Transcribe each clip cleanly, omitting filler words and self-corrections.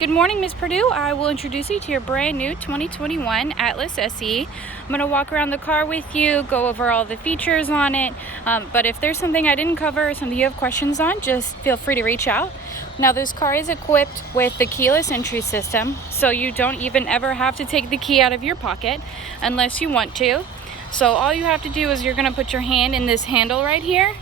Good morning, Ms. Perdue. I will introduce you to your brand new 2021 Atlas SE. I'm going to walk around the car with you, go over all the features on it, but if there's something I didn't cover or something you have questions on, just feel free to reach out. Now, this car is equipped with the keyless entry system, so you don't even ever have to take the key out of your pocket unless you want to. So all you have to do is you're going to put your hand in this handle right here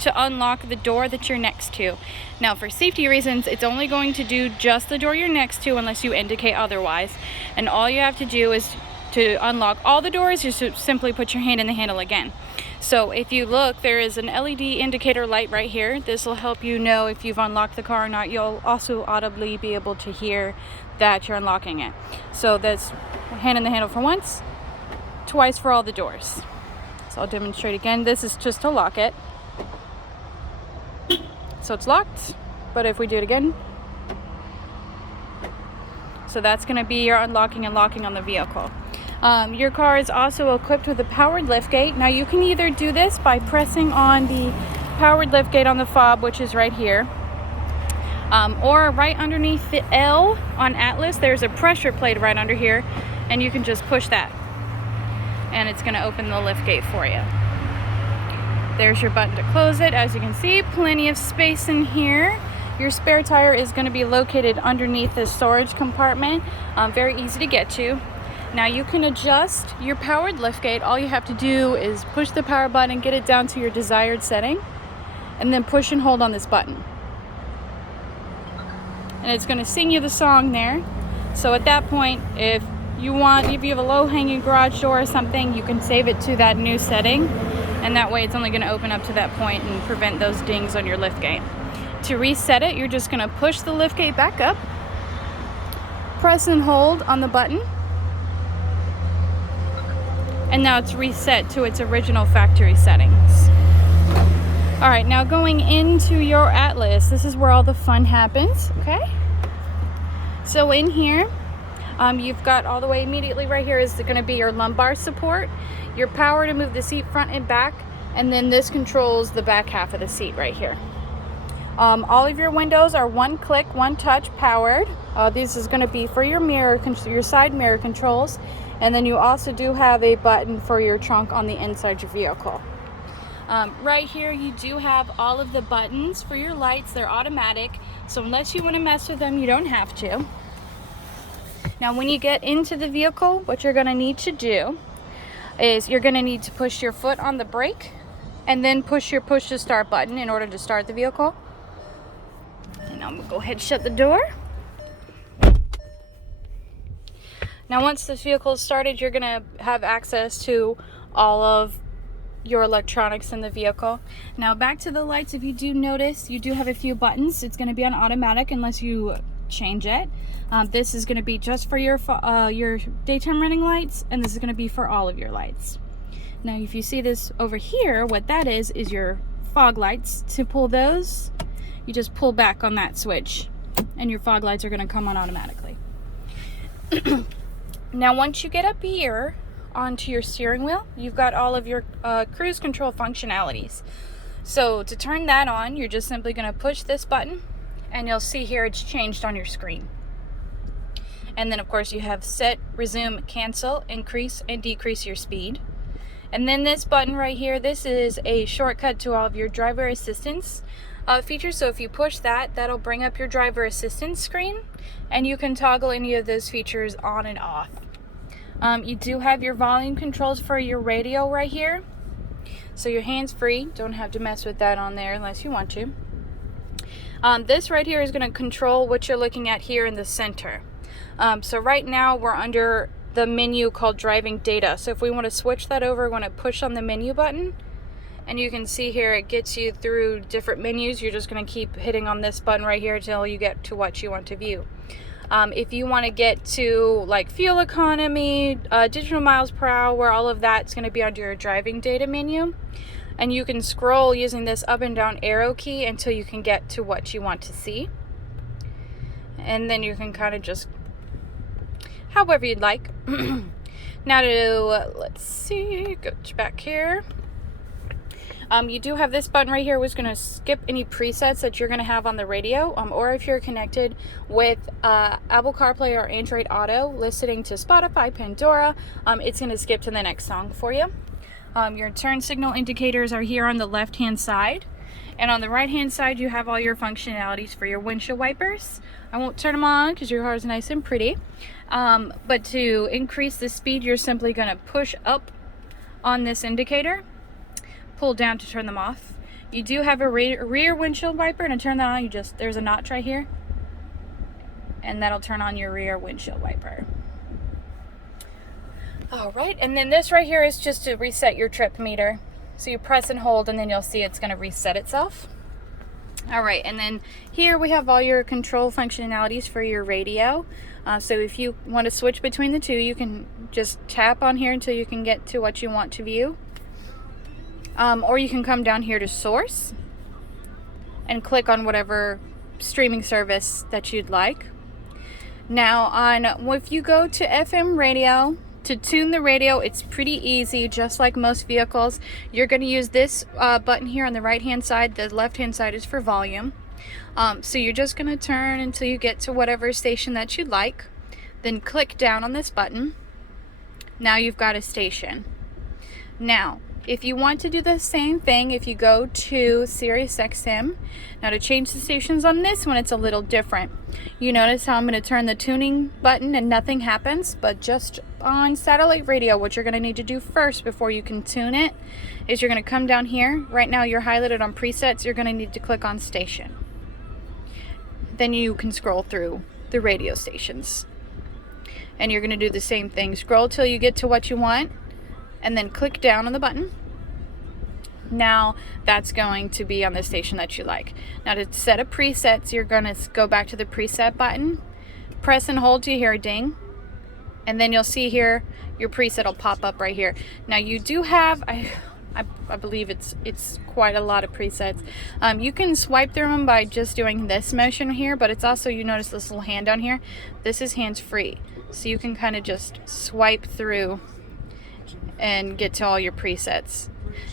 to unlock the door that you're next to. Now, for safety reasons, it's only going to do just the door you're next to unless you indicate otherwise. And all you have to do is to unlock all the doors, you simply put your hand in the handle again. So if you look, there is an LED indicator light right here. This will help you know if you've unlocked the car or not. You'll also audibly be able to hear that you're unlocking it. So that's hand in the handle for once, twice for all the doors. So I'll demonstrate again. This is just to lock it. So it's locked, but if we do it again, so that's going to be your unlocking and locking on the vehicle. Your car is also equipped with a powered liftgate. Now you can either do this by pressing on the powered liftgate on the fob, which is right here, or right underneath the L on Atlas, there's a pressure plate right under here, and you can just push that, and it's going to open the liftgate for you. There's your button to close it. As you can see, plenty of space in here. Your spare tire is going to be located underneath the storage compartment. Very easy to get to. Now you can adjust your powered liftgate. All you have to do is push the power button and get it down to your desired setting, and then push and hold on this button. And it's going to sing you the song there. So at that point, if you have a low-hanging garage door or something, you can save it to that new setting. And that way it's only going to open up to that point and prevent those dings on your liftgate. To reset it, you're just going to push the liftgate back up, press and hold on the button, and now it's reset to its original factory settings. Alright, now going into your Atlas, this is where all the fun happens, okay? So in here, you've got all the way immediately right here is going to be your lumbar support, your power to move the seat front and back, and then this controls the back half of the seat right here. All of your windows are one click, one touch powered. This is going to be for your mirror, your side mirror controls, and then you also do have a button for your trunk on the inside your vehicle. Right here you do have all of the buttons for your lights. They're automatic, so unless you want to mess with them, you don't have to. Now when you get into the vehicle, what you're going to need to do is you're going to need to push your foot on the brake and then push your push to start button in order to start the vehicle. And I'm going to go ahead and shut the door. Now once this vehicle is started, you're going to have access to all of your electronics in the vehicle. Now back to the lights, if you do notice, you do have a few buttons. It's going to be on automatic unless you change it. This is going to be just for your daytime running lights, and this is going to be for all of your lights. Now if you see this over here, what that is your fog lights. To pull those, you just pull back on that switch and your fog lights are going to come on automatically. Now once you get up here onto your steering wheel, you've got all of your cruise control functionalities. So to turn that on, you're just simply going to push this button, and you'll see here it's changed on your screen. And then of course you have set, resume, cancel, increase and decrease your speed. And then this button right here, this is a shortcut to all of your driver assistance features. So if you push that, that'll bring up your driver assistance screen, and you can toggle any of those features on and off. You do have your volume controls for your radio right here. So your hands free, don't have to mess with that on there unless you want to. This right here is going to control what you're looking at here in the center. So right now we're under the menu called driving data. So if we want to switch that over, we're going to push on the menu button, and you can see here it gets you through different menus. You're just going to keep hitting on this button right here until you get to what you want to view. If you want to get to like fuel economy, digital miles per hour, all of that's going to be under your driving data menu. And you can scroll using this up and down arrow key until you can get to what you want to see. And then you can kind of just, however you'd like. Now let's see, go back here. You do have this button right here, which is going to skip any presets that you're going to have on the radio, or if you're connected with Apple CarPlay or Android Auto, listening to Spotify, Pandora, it's going to skip to the next song for you. Your turn signal indicators are here on the left-hand side. And on the right-hand side, you have all your functionalities for your windshield wipers. I won't turn them on because your car is nice and pretty. But to increase the speed, you're simply going to push up on this indicator, pull down to turn them off. You do have a rear windshield wiper, and to turn that on, there's a notch right here, and that'll turn on your rear windshield wiper. All right, and then this right here is just to reset your trip meter. So you press and hold, and then you'll see it's going to reset itself. All right, and then here we have all your control functionalities for your radio. So if you want to switch between the two, you can just tap on here until you can get to what you want to view. Or you can come down here to source and click on whatever streaming service that you'd like. Now, if you go to FM radio, to tune the radio, it's pretty easy, just like most vehicles. You're going to use this button here on the right-hand side. The left-hand side is for volume. So you're just going to turn until you get to whatever station that you'd like. Then click down on this button. Now you've got a station. Now, if you want to do the same thing, if you go to Sirius XM, now to change the stations on this one, it's a little different. You notice how I'm going to turn the tuning button and nothing happens, but just on satellite radio, what you're going to need to do first before you can tune it is you're going to come down here. Right now you're highlighted on presets. You're going to need to click on station. Then you can scroll through the radio stations. And you're going to do the same thing. Scroll till you get to what you want, and then click down on the button. Now that's going to be on the station that you like. Now to set up presets, you're going to go back to the preset button, press and hold till you hear a ding, and then you'll see here your preset will pop up right here. Now you do have, I believe it's quite a lot of presets. You can swipe through them by just doing this motion here, but it's also, you notice this little hand down here, this is hands-free. So you can kind of just swipe through and get to all your presets.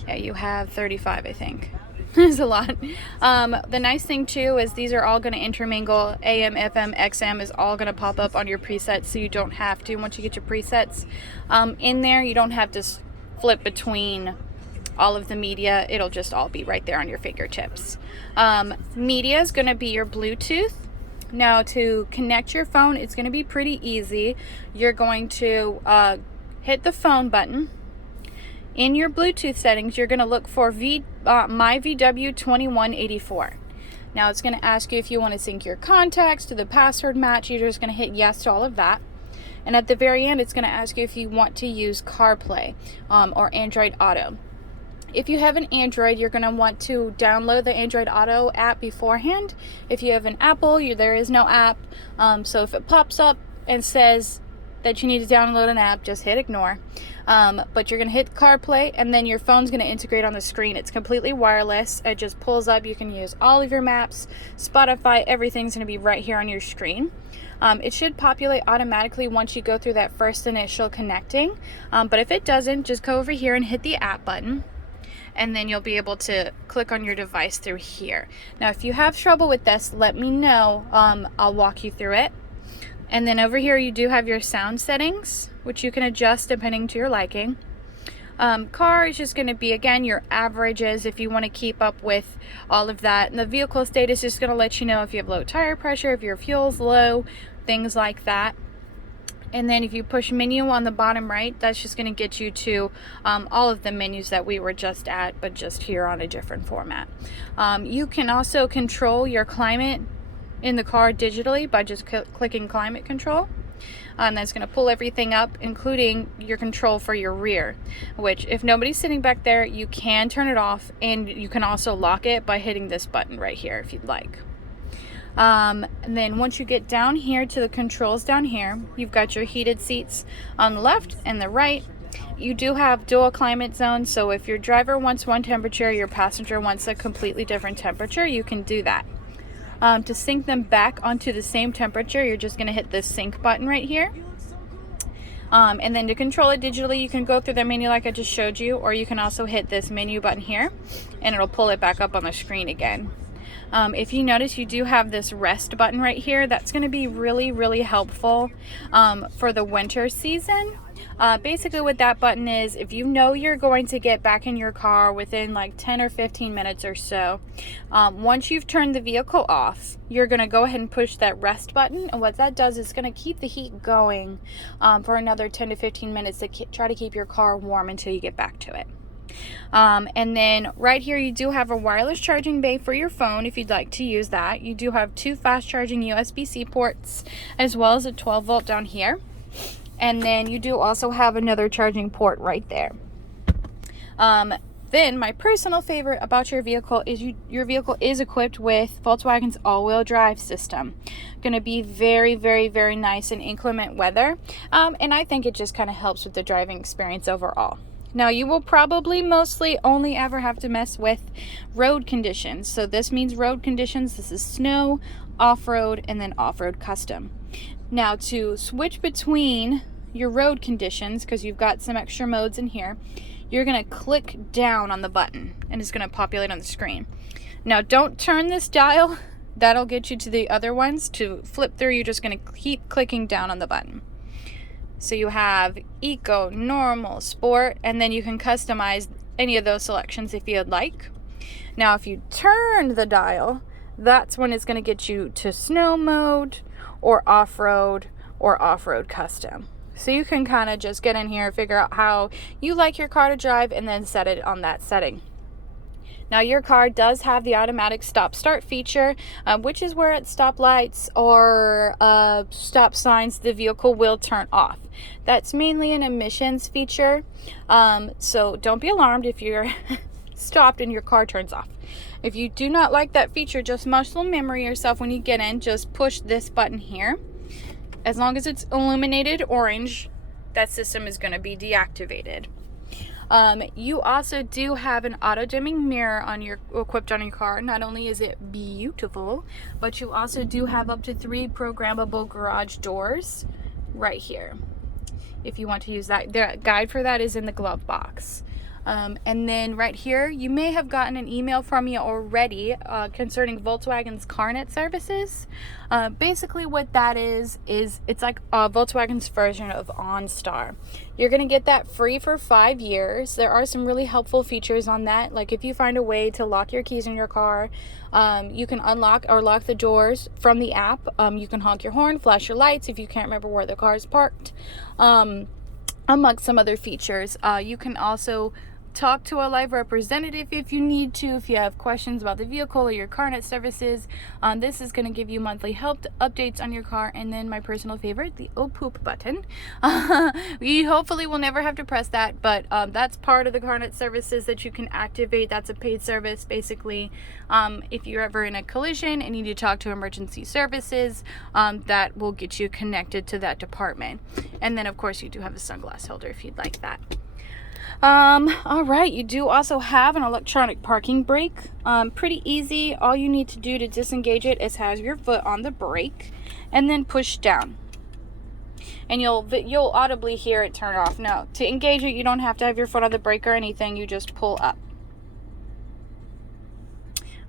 Yeah, you have 35, I think. There's a lot. The nice thing too is these are all going to intermingle. AM, FM, XM is all going to pop up on your presets, so you don't have to, once you get your presets in there, you don't have to flip between all of the media. It'll just all be right there on your fingertips. Media is going to be your Bluetooth. Now to connect your phone, it's going to be pretty easy. You're going to hit the phone button. In your Bluetooth settings, you're going to look for MyVW2184. Now it's going to ask you if you want to sync your contacts to the password match. You're just going to hit yes to all of that. And at the very end, it's going to ask you if you want to use CarPlay or Android Auto. If you have an Android, you're going to want to download the Android Auto app beforehand. If you have an Apple, there is no app. So if it pops up and says that you need to download an app, just hit ignore. But you're going to hit CarPlay, and then your phone's going to integrate on the screen. It's completely wireless. It just pulls up. You can use all of your maps, Spotify, everything's going to be right here on your screen. It should populate automatically once you go through that first initial connecting. But if it doesn't, just go over here and hit the app button, and then you'll be able to click on your device through here. Now, if you have trouble with this, let me know. I'll walk you through it. And then over here you do have your sound settings, which you can adjust depending to your liking. Car is just going to be, again, your averages if you want to keep up with all of that. And the vehicle state is just going to let you know if you have low tire pressure, if your fuel's low, things like that. And then if you push menu on the bottom right, that's just going to get you to all of the menus that we were just at, but just here on a different format. You can also control your climate in the car digitally by just clicking climate control. That's going to pull everything up, including your control for your rear, which if nobody's sitting back there, you can turn it off, and you can also lock it by hitting this button right here if you'd like. And then once you get down here to the controls down here, you've got your heated seats on the left and the right. You do have dual climate zones, so if your driver wants one temperature, your passenger wants a completely different temperature, you can do that. To sync them back onto the same temperature, you're just going to hit the sync button right here. And then to control it digitally, you can go through the menu like I just showed you, or you can also hit this menu button here and it'll pull it back up on the screen again. If you notice, you do have this rest button right here. That's going to be really helpful for the winter season. Basically what that button is, if you know you're going to get back in your car within like 10 or 15 minutes or so, once you've turned the vehicle off, you're going to go ahead and push that rest button, and what that does is going to keep the heat going for another 10 to 15 minutes to try to keep your car warm until you get back to it. And then right here you do have a wireless charging bay for your phone if you'd like to use that. You do have 2 fast charging USB-C ports as well as a 12 volt down here. And then you do also have another charging port right there. Then my personal favorite about your vehicle is your vehicle is equipped with Volkswagen's all-wheel drive system. Going to be very nice in inclement weather. And I think it just kind of helps with the driving experience overall. Now you will probably mostly only ever have to mess with road conditions. So this means road conditions. This is snow, off-road, and then off-road custom. Now to switch between your road conditions, because you've got some extra modes in here, you're going to click down on the button and it's going to populate on the screen. Now don't turn this dial. That'll get you to the other ones. To flip through, you're just going to keep clicking down on the button. So you have Eco, Normal, Sport, and then you can customize any of those selections if you'd like. Now if you turn the dial, that's when it's going to get you to snow mode or off-road custom. So you can kind of just get in here, figure out how you like your car to drive, and then set it on that setting. Now your car does have the automatic stop-start feature, which is where at stoplights or stop signs the vehicle will turn off. That's mainly an emissions feature, so don't be alarmed if you're stopped and your car turns off. If you do not like that feature, just muscle memory yourself when you get in. Just push this button here. As long as it's illuminated orange, that system is going to be deactivated. You also do have an auto dimming mirror equipped on your car. Not only is it beautiful, but you also do have up to 3 programmable garage doors right here, if you want to use that. The guide for that is in the glove box. And then right here, you may have gotten an email from me already concerning Volkswagen's CarNet services. Basically what that is it's like Volkswagen's version of OnStar. You're going to get that free for 5 years. There are some really helpful features on that. Like if you find a way to lock your keys in your car, you can unlock or lock the doors from the app. You can honk your horn, flash your lights if you can't remember where the car is parked. Amongst some other features. You can also talk to a live representative if you need to, if you have questions about the vehicle or your CarNet services. This is going to give you monthly help updates on your car. And then my personal favorite, the oh poop button. You hopefully will never have to press that, but that's part of the CarNet services that you can activate. That's a paid service basically. If you're ever in a collision and you need to talk to emergency services, that will get you connected to that department. And then of course you do have a sunglass holder if you'd like that. All right, you do also have an electronic parking brake. Pretty easy. All you need to do to disengage it is have your foot on the brake and then push down. And you'll audibly hear it turn off. Now, to engage it, you don't have to have your foot on the brake or anything. You just pull up.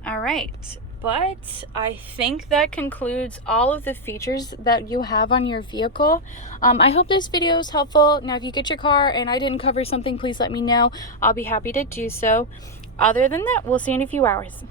All right. But I think that concludes all of the features that you have on your vehicle. I hope this video is helpful. Now, if you get your car and I didn't cover something, please let me know. I'll be happy to do so. Other than that, we'll see you in a few hours.